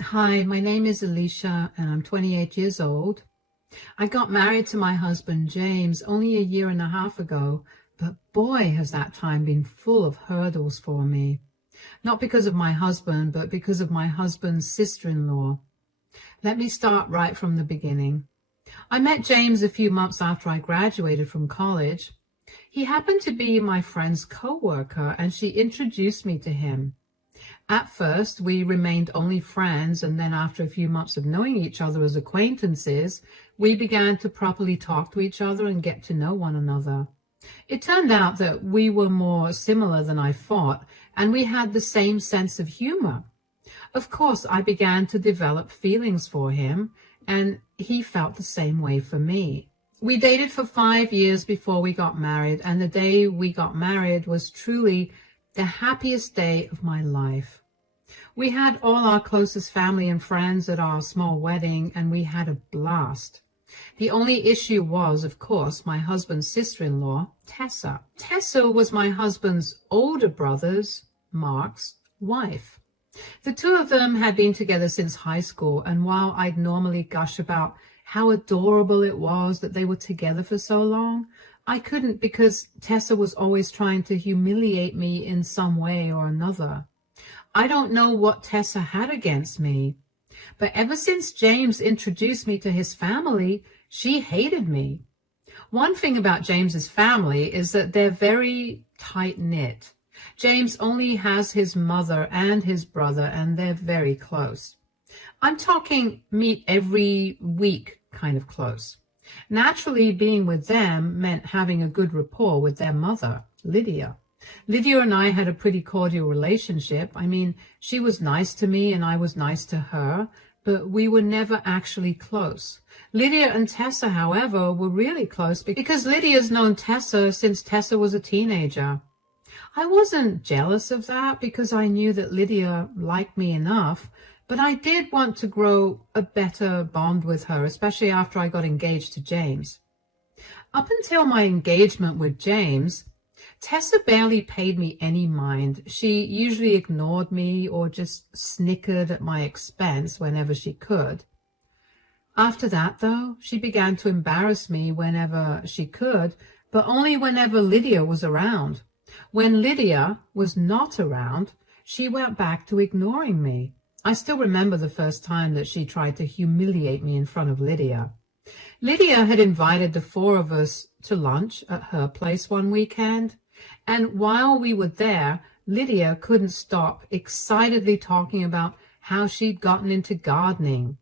Hi, my name is Alicia and I'm 28 years old. I got married to my husband James only a year and a half ago, but boy, has that time been full of hurdles for me. Not because of my husband, but because of my husband's sister-in-law. Let me start right from the beginning. I met James a few months after I graduated from college. He happened to be my friend's co-worker and she introduced me to him. At first, we remained only friends, and then after a few months of knowing each other as acquaintances, we began to properly talk to each other and get to know one another. It turned out that we were more similar than I thought, and we had the same sense of humor. Of course, I began to develop feelings for him, and he felt the same way for me. We dated for 5 years before we got married, and the day we got married was truly the happiest day of my life. We had all our closest family and friends at our small wedding, and we had a blast. The only issue was, of course, my husband's sister-in-law, Tessa. Tessa was my husband's older brother's, Mark's, wife. The two of them had been together since high school, and while I'd normally gush about how adorable it was that they were together for so long, I couldn't because Tessa was always trying to humiliate me in some way or another. I don't know what Tessa had against me, but ever since James introduced me to his family, she hated me. One thing about James's family is that they're very tight-knit. James only has his mother and his brother, and they're very close. I'm talking meet every week kind of close. Naturally, being with them meant having a good rapport with their mother, Lydia. Lydia and I had a pretty cordial relationship. I mean, she was nice to me and I was nice to her, but we were never actually close. Lydia and Tessa, however, were really close because Lydia's known Tessa since Tessa was a teenager. I wasn't jealous of that because I knew that Lydia liked me enough, but I did want to grow a better bond with her, especially after I got engaged to James. Up until my engagement with James, Tessa barely paid me any mind. She usually ignored me or just snickered at my expense whenever she could. After that, though, she began to embarrass me whenever she could, but only whenever Lydia was around. When Lydia was not around, she went back to ignoring me. I still remember the first time that she tried to humiliate me in front of Lydia. Lydia had invited the four of us to lunch at her place one weekend, and while we were there, Lydia couldn't stop excitedly talking about how she'd gotten into gardening.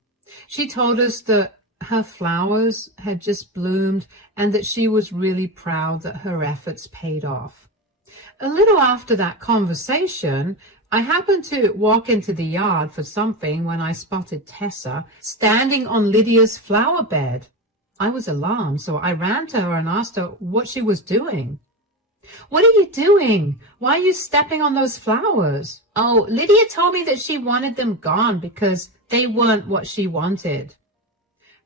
She told us that her flowers had just bloomed and that she was really proud that her efforts paid off. A little after that conversation, I happened to walk into the yard for something when I spotted Tessa standing on Lydia's flower bed. I was alarmed, so I ran to her and asked her what she was doing. "What are you doing? Why are you stepping on those flowers?" "Oh, Lydia told me that she wanted them gone because they weren't what she wanted."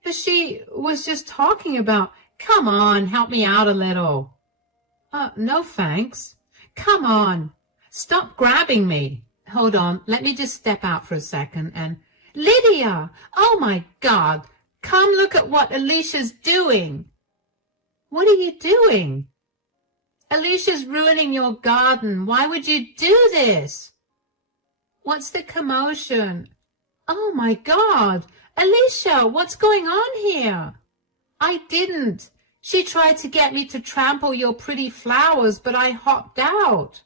"But she was just talking about, come on, help me out a little." No thanks. Come on. Stop grabbing me. Hold on, let me just step out for a second and... Lydia! Oh my God! Come look at what Alicia's doing. What are you doing? Alicia's ruining your garden. Why would you do this? What's the commotion? Oh my God! Alicia, what's going on here? I didn't. She tried to get me to trample your pretty flowers, but I hopped out.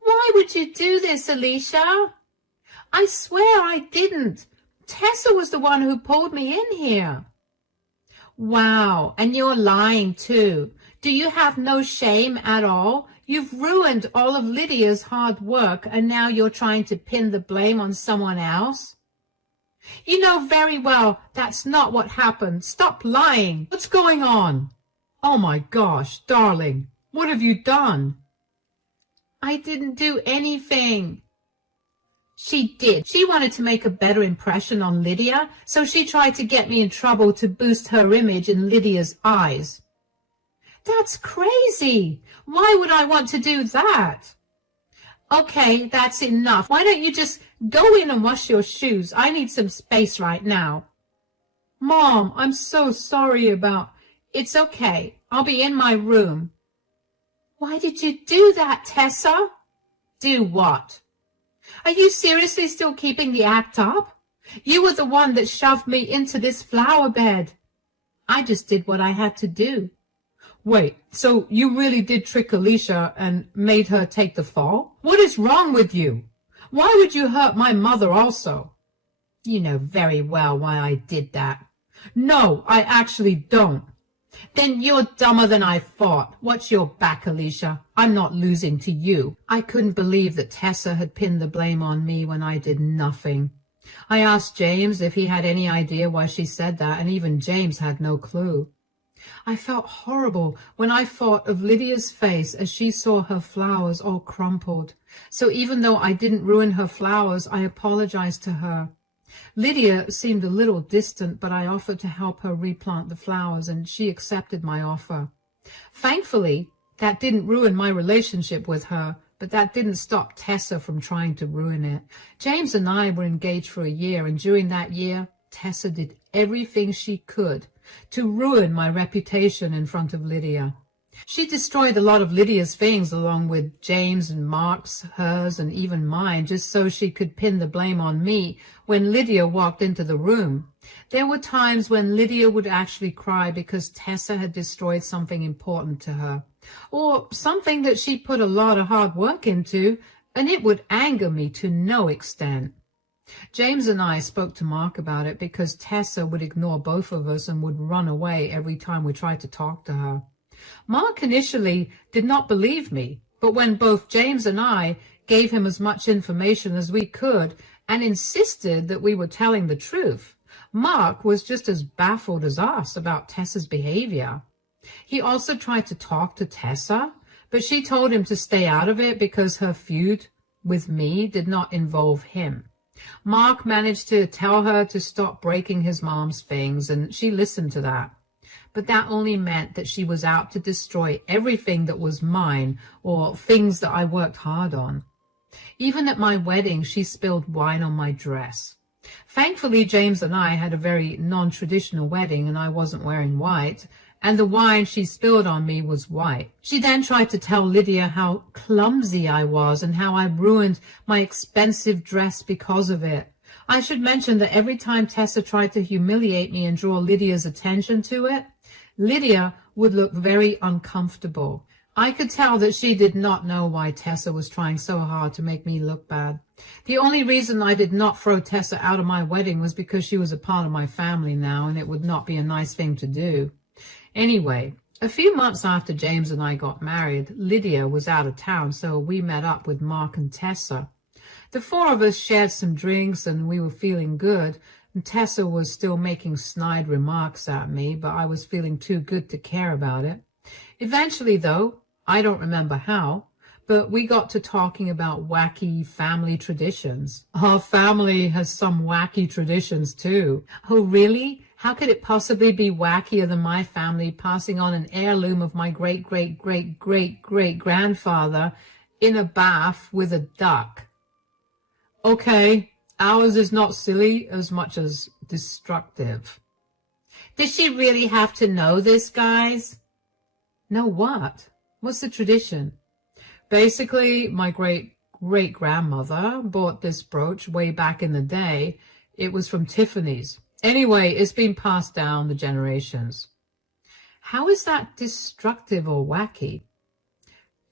Why would you do this, Alicia? I swear I didn't. Tessa was the one who pulled me in here. Wow, and you're lying too. Do you have no shame at all? You've ruined all of Lydia's hard work, and now you're trying to pin the blame on someone else? You know very well that's not what happened. Stop lying. What's going on? Oh my gosh, darling, what have you done? I didn't do anything. She did. She wanted to make a better impression on Lydia, so she tried to get me in trouble to boost her image in Lydia's eyes. That's crazy. Why would I want to do that? Okay, that's enough. Why don't you just Go in and wash your shoes. I need some space right now. Mom, I'm so sorry about... It's okay. I'll be in my room. Why did you do that, Tessa? Do what? Are you seriously still keeping the act up? You were the one that shoved me into this flower bed. I just did what I had to do. Wait, so you really did trick Alicia and made her take the fall? What is wrong with you? Why would you hurt my mother also? You know very well why I did that. No, I actually don't. Then you're dumber than I thought. Watch your back, Alicia. I'm not losing to you. I couldn't believe that Tessa had pinned the blame on me when I did nothing. I asked James if he had any idea why she said that, and even James had no clue. I felt horrible when I thought of Lydia's face as she saw her flowers all crumpled. So even though I didn't ruin her flowers, I apologized to her. Lydia seemed a little distant, but I offered to help her replant the flowers, and she accepted my offer. Thankfully, that didn't ruin my relationship with her, but that didn't stop Tessa from trying to ruin it. James and I were engaged for a year, and during that year, Tessa did everything she could to ruin my reputation in front of Lydia. She destroyed a lot of Lydia's things along with James and Mark's, hers, and even mine, just so she could pin the blame on me when Lydia walked into the room. There were times when Lydia would actually cry because Tessa had destroyed something important to her, or something that she put a lot of hard work into, and it would anger me to no extent. James and I spoke to Mark about it because Tessa would ignore both of us and would run away every time we tried to talk to her. Mark initially did not believe me, but when both James and I gave him as much information as we could and insisted that we were telling the truth, Mark was just as baffled as us about Tessa's behavior. He also tried to talk to Tessa, but she told him to stay out of it because her feud with me did not involve him. Mark managed to tell her to stop breaking his mom's things, and she listened to that. But that only meant that she was out to destroy everything that was mine or things that I worked hard on. Even at my wedding, she spilled wine on my dress. Thankfully, James and I had a very non-traditional wedding and I wasn't wearing white, and the wine she spilled on me was white. She then tried to tell Lydia how clumsy I was and how I ruined my expensive dress because of it. I should mention that every time Tessa tried to humiliate me and draw Lydia's attention to it, Lydia would look very uncomfortable. I could tell that she did not know why Tessa was trying so hard to make me look bad. The only reason I did not throw Tessa out of my wedding was because she was a part of my family now, and it would not be a nice thing to do. Anyway, a few months after James and I got married, Lydia was out of town, so we met up with Mark and Tessa. The four of us shared some drinks and we were feeling good, and Tessa was still making snide remarks at me, but I was feeling too good to care about it. Eventually, though, I don't remember how, but we got to talking about wacky family traditions. Our family has some wacky traditions too. Oh, really? How could it possibly be wackier than my family passing on an heirloom of my great-great-great-great-great-grandfather in a bath with a duck? Okay, ours is not silly as much as destructive. Did she really have to know this, guys? Know what? What's the tradition? Basically, my great-great-grandmother bought this brooch way back in the day. It was from Tiffany's. Anyway, it's been passed down the generations. How is that destructive or wacky?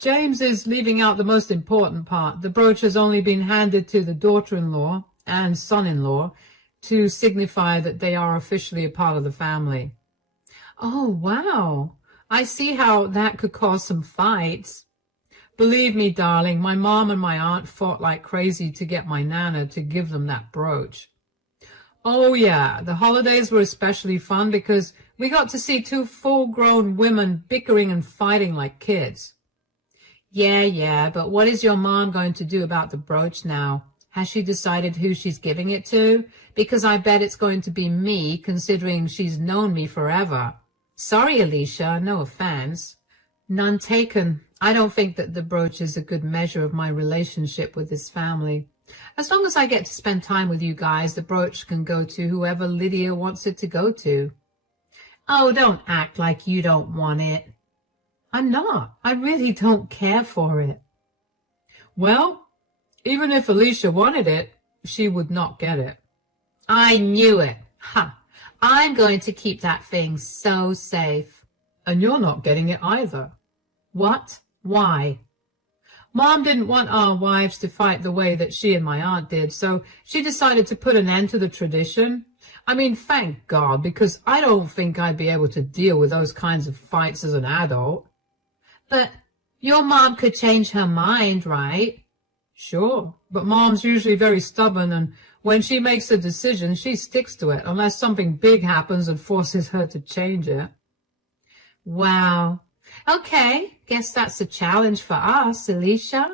James is leaving out the most important part. The brooch has only been handed to the daughter-in-law and son-in-law to signify that they are officially a part of the family. Oh, wow. I see how that could cause some fights. Believe me, darling, my mom and my aunt fought like crazy to get my Nana to give them that brooch. Oh, yeah, the holidays were especially fun because we got to see two full-grown women bickering and fighting like kids. Yeah, but what is your mom going to do about the brooch now? Has she decided who she's giving it to? Because I bet it's going to be me, considering she's known me forever. Sorry, Alicia, no offense. None taken. I don't think that the brooch is a good measure of my relationship with this family. As long as I get to spend time with you guys, the brooch can go to whoever Lydia wants it to go to. Oh, don't act like you don't want it. I'm not. I really don't care for it. Well, even if Alicia wanted it, she would not get it. I knew it. Ha! I'm going to keep that thing so safe. And you're not getting it either. What? Why? Mom didn't want our wives to fight the way that she and my aunt did, so she decided to put an end to the tradition. I mean, thank God, because I don't think I'd be able to deal with those kinds of fights as an adult. But your mom could change her mind, right? Sure, but Mom's usually very stubborn, and when she makes a decision, she sticks to it, unless something big happens and forces her to change it. Wow. Okay, guess that's a challenge for us, Alicia.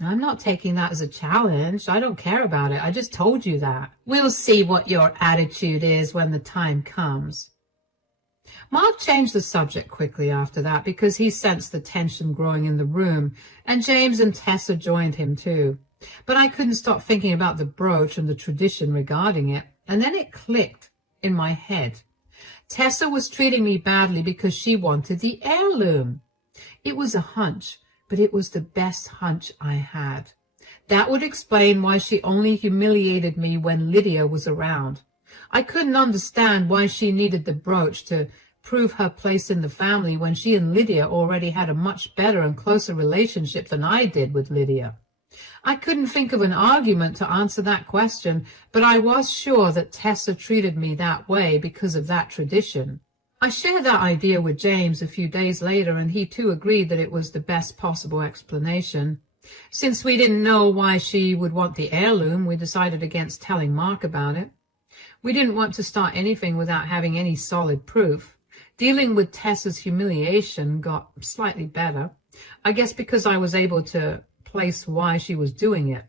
I'm not taking that as a challenge. I don't care about it. I just told you that. We'll see what your attitude is when the time comes. Mark changed the subject quickly after that because he sensed the tension growing in the room, and James and Tessa joined him too. But I couldn't stop thinking about the brooch and the tradition regarding it, and then it clicked in my head. Tessa was treating me badly because she wanted the heirloom. It was a hunch, but it was the best hunch I had. That would explain why she only humiliated me when Lydia was around. I couldn't understand why she needed the brooch to prove her place in the family when she and Lydia already had a much better and closer relationship than I did with Lydia. I couldn't think of an argument to answer that question, but I was sure that Tessa treated me that way because of that tradition. I shared that idea with James a few days later, and he too agreed that it was the best possible explanation. Since we didn't know why she would want the heirloom, we decided against telling Mark about it. We didn't want to start anything without having any solid proof. Dealing with Tessa's humiliation got slightly better, I guess because I was able to place why she was doing it.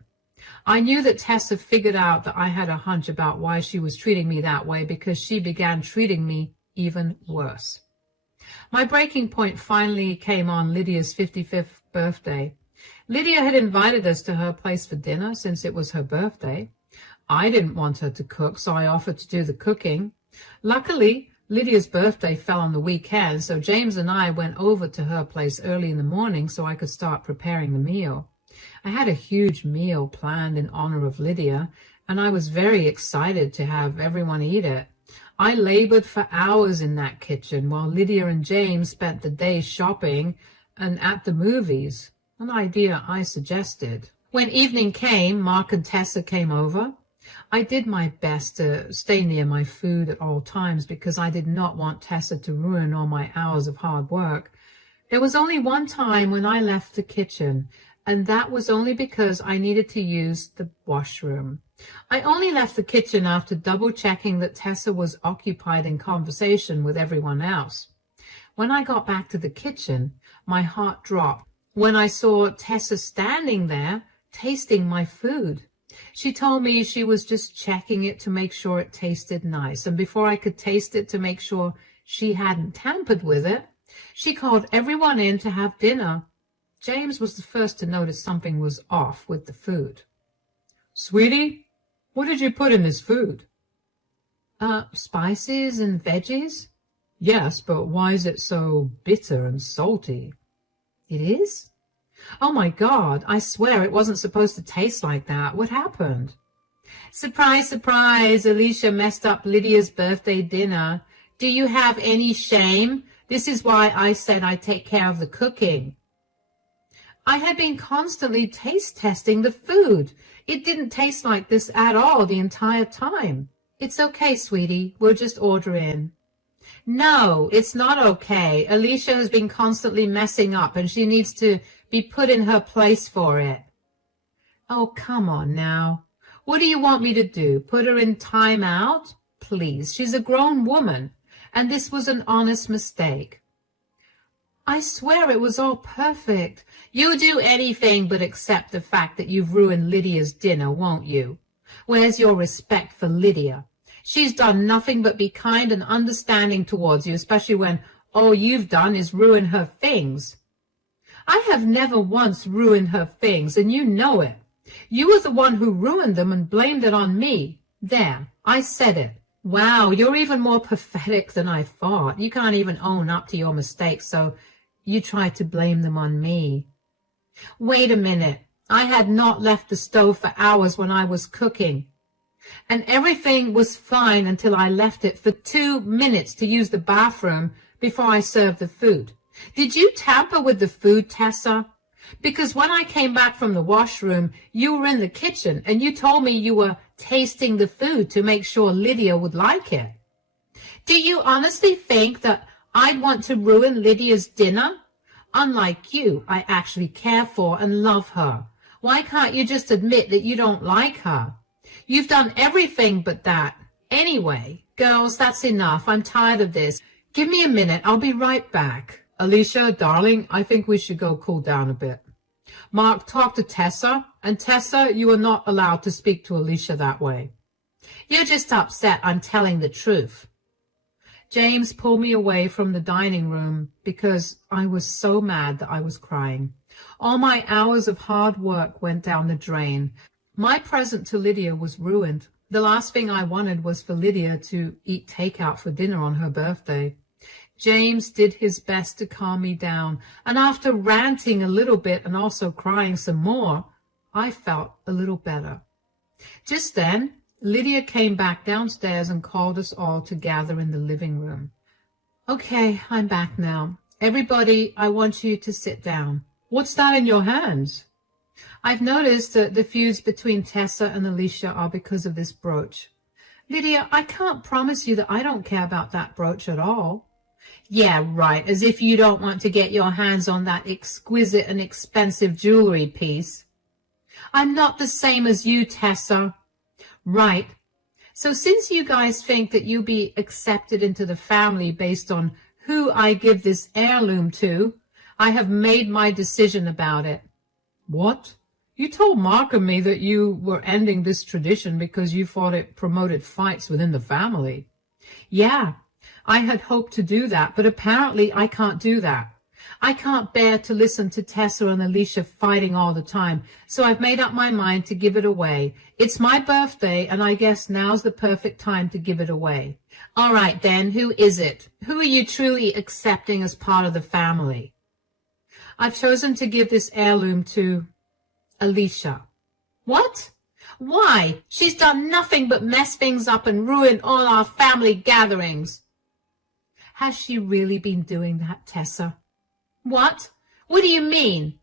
I knew that Tessa figured out that I had a hunch about why she was treating me that way because she began treating me even worse. My breaking point finally came on Lydia's 55th birthday. Lydia had invited us to her place for dinner since it was her birthday. I didn't want her to cook, so I offered to do the cooking. Luckily, Lydia's birthday fell on the weekend, so James and I went over to her place early in the morning so I could start preparing the meal. I had a huge meal planned in honor of Lydia, and I was very excited to have everyone eat it. I labored for hours in that kitchen while Lydia and James spent the day shopping and at the movies, an idea I suggested. When evening came, Mark and Tessa came over. I did my best to stay near my food at all times because I did not want Tessa to ruin all my hours of hard work. There was only one time when I left the kitchen, and that was only because I needed to use the washroom. I only left the kitchen after double-checking that Tessa was occupied in conversation with everyone else. When I got back to the kitchen, my heart dropped when I saw Tessa standing there tasting my food. She told me she was just checking it to make sure it tasted nice, and before I could taste it to make sure she hadn't tampered with it, she called everyone in to have dinner. James was the first to notice something was off with the food. "Sweetie, what did you put in this food?" Spices and veggies." "Yes, but why is it so bitter and salty?" "It is? Oh, my God, I swear it wasn't supposed to taste like that. What happened?" "Surprise, surprise, Alicia messed up Lydia's birthday dinner. Do you have any shame? This is why I said I'd take care of the cooking." I had been constantly taste testing the food. It didn't taste like this at all the entire time. "It's okay, sweetie. We'll just order in." "No, it's not okay. Alicia has been constantly messing up, and she needs to be put in her place for it." "Oh, come on now. What do you want me to do? Put her in time out? Please, she's a grown woman, and this was an honest mistake." "I swear it was all perfect." "You'll do anything but accept the fact that you've ruined Lydia's dinner, won't you? Where's your respect for Lydia? She's done nothing but be kind and understanding towards you, especially when all you've done is ruin her things." "I have never once ruined her things, and you know it. You were the one who ruined them and blamed it on me. There, I said it. Wow, you're even more pathetic than I thought. You can't even own up to your mistakes, so you tried to blame them on me. Wait a minute. I had not left the stove for hours when I was cooking, and everything was fine until I left it for 2 minutes to use the bathroom before I served the food. Did you tamper with the food, Tessa? Because when I came back from the washroom, you were in the kitchen and you told me you were tasting the food to make sure Lydia would like it. Do you honestly think that I'd want to ruin Lydia's dinner? Unlike you, I actually care for and love her. Why can't you just admit that you don't like her? You've done everything but that. Anyway, girls, that's enough. I'm tired of this. Give me a minute. I'll be right back. Alicia, darling, I think we should go cool down a bit. Mark, talk to Tessa. And Tessa, you are not allowed to speak to Alicia that way. You're just upset I'm telling the truth. James pulled me away from the dining room because I was so mad that I was crying. All my hours of hard work went down the drain. My present to Lydia was ruined. The last thing I wanted was for Lydia to eat takeout for dinner on her birthday. James did his best to calm me down, and after ranting a little bit and also crying some more, I felt a little better. Just then, Lydia came back downstairs and called us all to gather in the living room. Okay, I'm back now. Everybody, I want you to sit down. What's that in your hands? I've noticed that the feuds between Tessa and Alicia are because of this brooch. Lydia, I can't promise you that I don't care about that brooch at all. Yeah, right, as if you don't want to get your hands on that exquisite and expensive jewelry piece. I'm not the same as you, Tessa. Right. So since you guys think that you'll be accepted into the family based on who I give this heirloom to, I have made my decision about it. What? You told Mark and me that you were ending this tradition because you thought it promoted fights within the family. Yeah, I had hoped to do that, but apparently I can't do that. I can't bear to listen to Tessa and Alicia fighting all the time, so I've made up my mind to give it away. It's my birthday, and I guess now's the perfect time to give it away. All right, then, who is it? Who are you truly accepting as part of the family? I've chosen to give this heirloom to Alicia. What? Why? She's done nothing but mess things up and ruin all our family gatherings. Has she really been doing that, Tessa? What? What do you mean?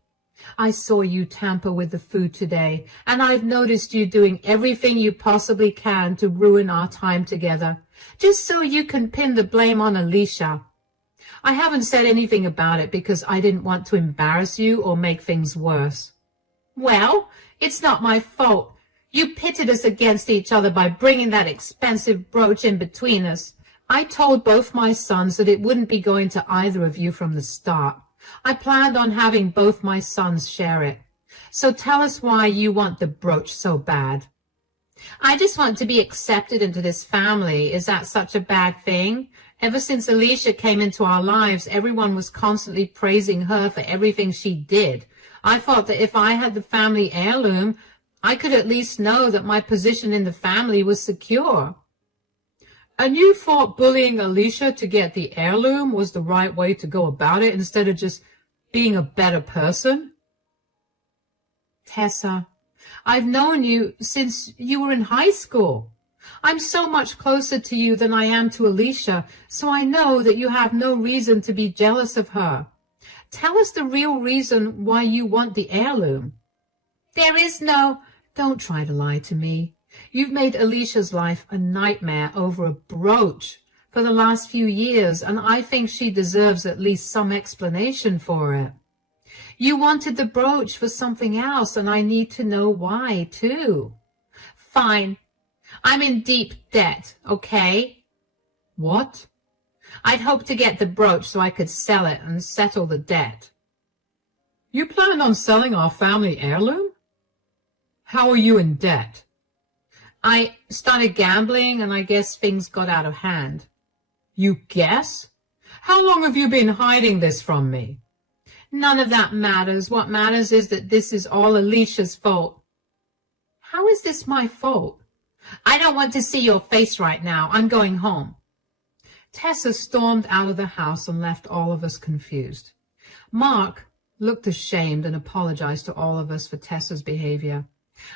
I saw you tamper with the food today, and I've noticed you doing everything you possibly can to ruin our time together, just so you can pin the blame on Alicia. I haven't said anything about it because I didn't want to embarrass you or make things worse. Well, it's not my fault. You pitted us against each other by bringing that expensive brooch in between us. I told both my sons that it wouldn't be going to either of you from the start. I planned on having both my sons share it. So tell us why you want the brooch so bad. I just want to be accepted into this family. Is that such a bad thing? Ever since Alicia came into our lives, everyone was constantly praising her for everything she did. I thought that if I had the family heirloom, I could at least know that my position in the family was secure. And you thought bullying Alicia to get the heirloom was the right way to go about it instead of just being a better person? Tessa, I've known you since you were in high school. I'm so much closer to you than I am to Alicia, so I know that you have no reason to be jealous of her. Tell us the real reason why you want the heirloom. There is no... Don't try to lie to me. You've made Alicia's life a nightmare over a brooch for the last few years, and I think she deserves at least some explanation for it. You wanted the brooch for something else, and I need to know why, too. Fine. I'm in deep debt, okay? What? I'd hoped to get the brooch so I could sell it and settle the debt. You planned on selling our family heirloom? How are you in debt? I started gambling, and I guess things got out of hand. You guess? How long have you been hiding this from me? None of that matters. What matters is that this is all Alicia's fault. How is this my fault? I don't want to see your face right now. I'm going home. Tessa stormed out of the house and left all of us confused. Mark looked ashamed and apologized to all of us for Tessa's behavior.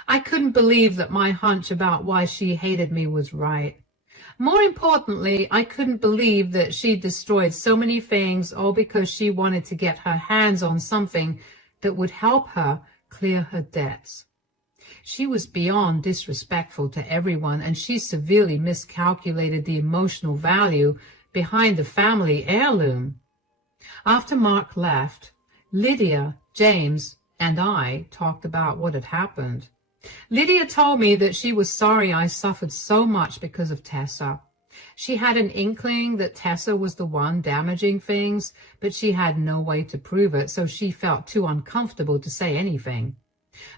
I couldn't believe that my hunch about why she hated me was right. More importantly, I couldn't believe that she destroyed so many things all because she wanted to get her hands on something that would help her clear her debts. She was beyond disrespectful to everyone, and she severely miscalculated the emotional value behind the family heirloom. After Mark left, Lydia, James, and I talked about what had happened. Lydia told me that she was sorry I suffered so much because of Tessa. She had an inkling that Tessa was the one damaging things, but she had no way to prove it, so she felt too uncomfortable to say anything.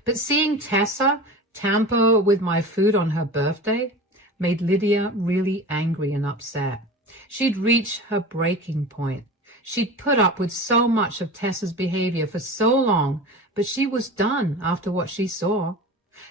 But seeing Tessa tamper with my food on her birthday made Lydia really angry and upset. She'd reached her breaking point. She'd put up with so much of Tessa's behavior for so long, but she was done after what she saw.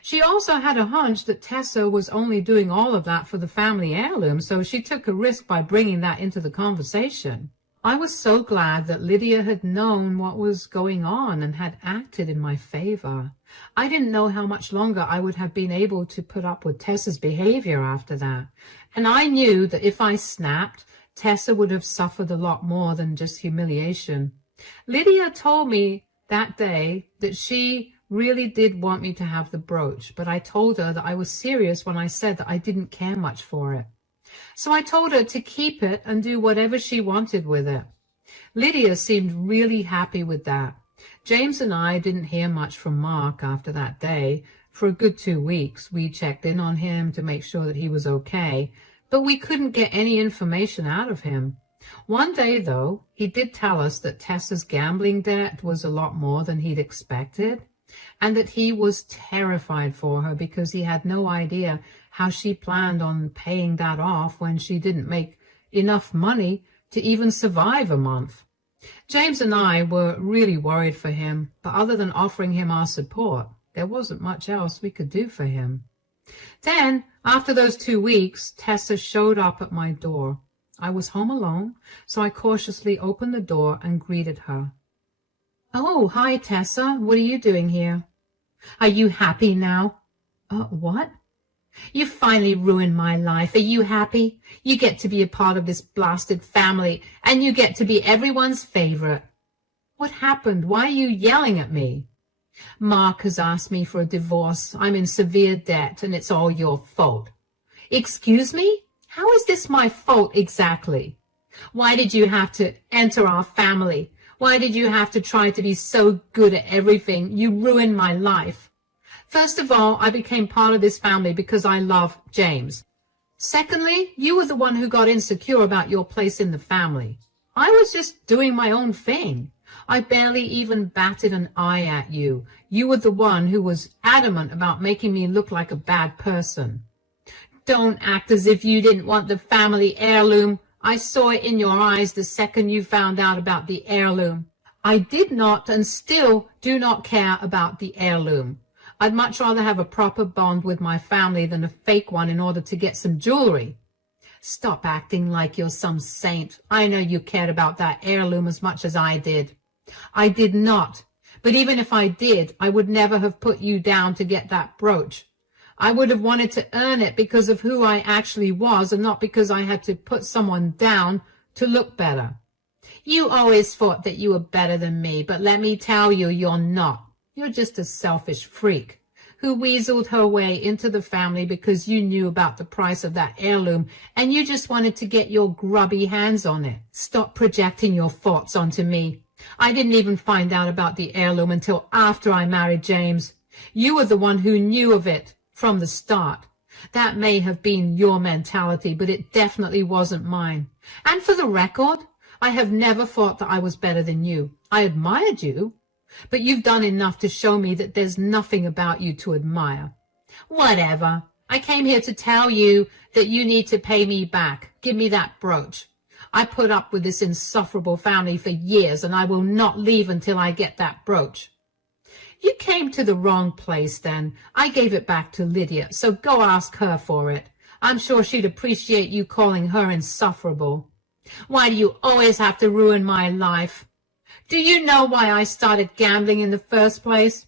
She also had a hunch that Tessa was only doing all of that for the family heirloom, so she took a risk by bringing that into the conversation. I was so glad that Lydia had known what was going on and had acted in my favor. I didn't know how much longer I would have been able to put up with Tessa's behavior after that, and I knew that if I snapped, Tessa would have suffered a lot more than just humiliation. Lydia told me that day that she really did want me to have the brooch, but I told her that I was serious when I said that I didn't care much for it. So I told her to keep it and do whatever she wanted with it. Lydia seemed really happy with that. James and I didn't hear much from Mark after that day. For a good 2 weeks, we checked in on him to make sure that he was okay, but we couldn't get any information out of him. One day, though, he did tell us that Tessa's gambling debt was a lot more than he'd expected, and that he was terrified for her because he had no idea how she planned on paying that off when she didn't make enough money to even survive a month. James and I were really worried for him, but other than offering him our support, there wasn't much else we could do for him. Then, after those 2 weeks, Tessa showed up at my door. I was home alone, so I cautiously opened the door and greeted her. "Oh, hi, Tessa. What are you doing here?" "Are you happy now?" What?" "You finally ruined my life. Are you happy? You get to be a part of this blasted family, and you get to be everyone's favorite." "What happened? Why are you yelling at me?" "Mark has asked me for a divorce. I'm in severe debt, and it's all your fault." "Excuse me? How is this my fault exactly? Why did you have to enter our family? Why did you have to try to be so good at everything? You ruined my life. First of all, I became part of this family because I love James. Secondly, you were the one who got insecure about your place in the family. I was just doing my own thing. I barely even batted an eye at you. You were the one who was adamant about making me look like a bad person. Don't act as if you didn't want the family heirloom. I saw it in your eyes the second you found out about the heirloom. I did not and still do not care about the heirloom. I'd much rather have a proper bond with my family than a fake one in order to get some jewelry. Stop acting like you're some saint. I know you cared about that heirloom as much as I did. I did not. But even if I did, I would never have put you down to get that brooch. I would have wanted to earn it because of who I actually was and not because I had to put someone down to look better. You always thought that you were better than me, but let me tell you, you're not. You're just a selfish freak who weaseled her way into the family because you knew about the price of that heirloom and you just wanted to get your grubby hands on it. Stop projecting your thoughts onto me. I didn't even find out about the heirloom until after I married James. You were the one who knew of it from the start. That may have been your mentality, but it definitely wasn't mine. And for the record, I have never thought that I was better than you. I admired you, but you've done enough to show me that there's nothing about you to admire. Whatever. I came here to tell you that you need to pay me back. Give me that brooch. I put up with this insufferable family for years, and I will not leave until I get that brooch. You came to the wrong place then. I gave it back to Lydia, so go ask her for it. I'm sure she'd appreciate you calling her insufferable. Why do you always have to ruin my life? Do you know why I started gambling in the first place?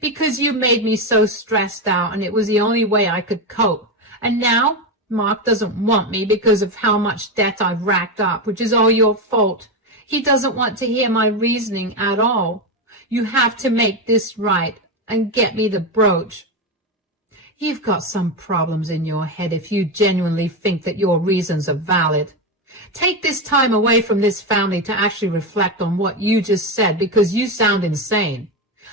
Because you made me so stressed out, and it was the only way I could cope. And now Mark doesn't want me because of how much debt I've racked up, which is all your fault. He doesn't want to hear my reasoning at all. You have to make this right and get me the brooch. You've got some problems in your head if you genuinely think that your reasons are valid. Take this time away from this family to actually reflect on what you just said, because you sound insane.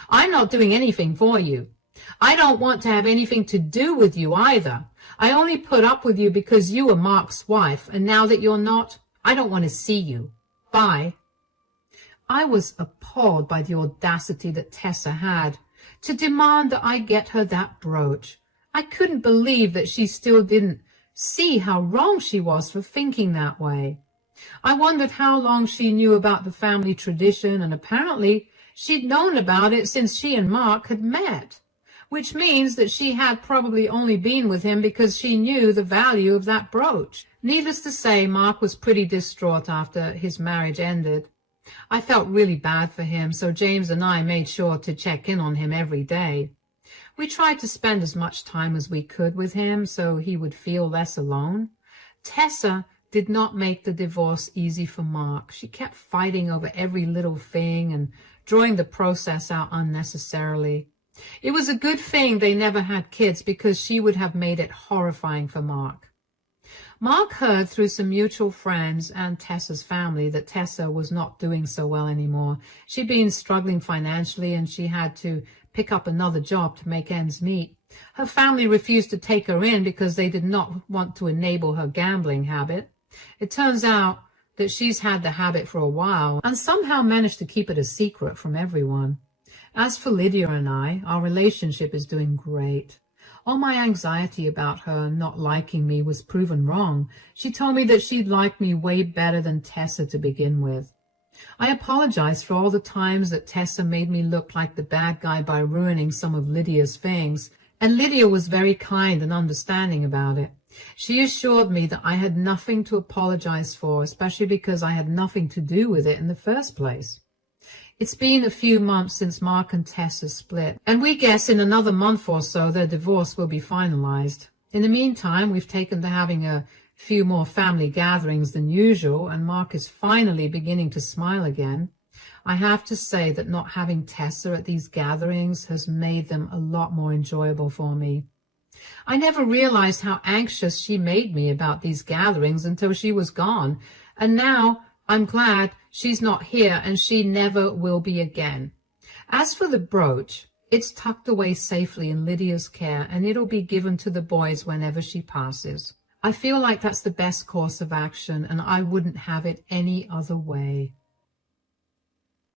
I'm not doing anything for you. I don't want to have anything to do with you either. I only put up with you because you were Mark's wife, and now that you're not, I don't want to see you. Bye. I was appalled by the audacity that Tessa had to demand that I get her that brooch. I couldn't believe that she still didn't see how wrong she was for thinking that way. I wondered how long she knew about the family tradition, and apparently she'd known about it since she and Mark had met, which means that she had probably only been with him because she knew the value of that brooch. Needless to say, Mark was pretty distraught after his marriage ended. I felt really bad for him, so James and I made sure to check in on him every day. We tried to spend as much time as we could with him so he would feel less alone. Tessa did not make the divorce easy for Mark. She kept fighting over every little thing and drawing the process out unnecessarily. It was a good thing they never had kids, because she would have made it horrifying for Mark. Mark heard through some mutual friends and Tessa's family that Tessa was not doing so well anymore. She'd been struggling financially, and she had to pick up another job to make ends meet. Her family refused to take her in because they did not want to enable her gambling habit. It turns out that she's had the habit for a while and somehow managed to keep it a secret from everyone. As for Lydia and I, our relationship is doing great. All my anxiety about her not liking me was proven wrong. She told me that she'd like me way better than Tessa to begin with. I apologized for all the times that Tessa made me look like the bad guy by ruining some of Lydia's things, and Lydia was very kind and understanding about it. She assured me that I had nothing to apologize for, especially because I had nothing to do with it in the first place. It's been a few months since Mark and Tessa split, and we guess in another month or so their divorce will be finalized. In the meantime, we've taken to having a few more family gatherings than usual, and Mark is finally beginning to smile again. I have to say that not having Tessa at these gatherings has made them a lot more enjoyable for me. I never realized how anxious she made me about these gatherings until she was gone, and now I'm glad she's not here, and she never will be again. As for the brooch, it's tucked away safely in Lydia's care, and it'll be given to the boys whenever she passes. I feel like that's the best course of action, and I wouldn't have it any other way.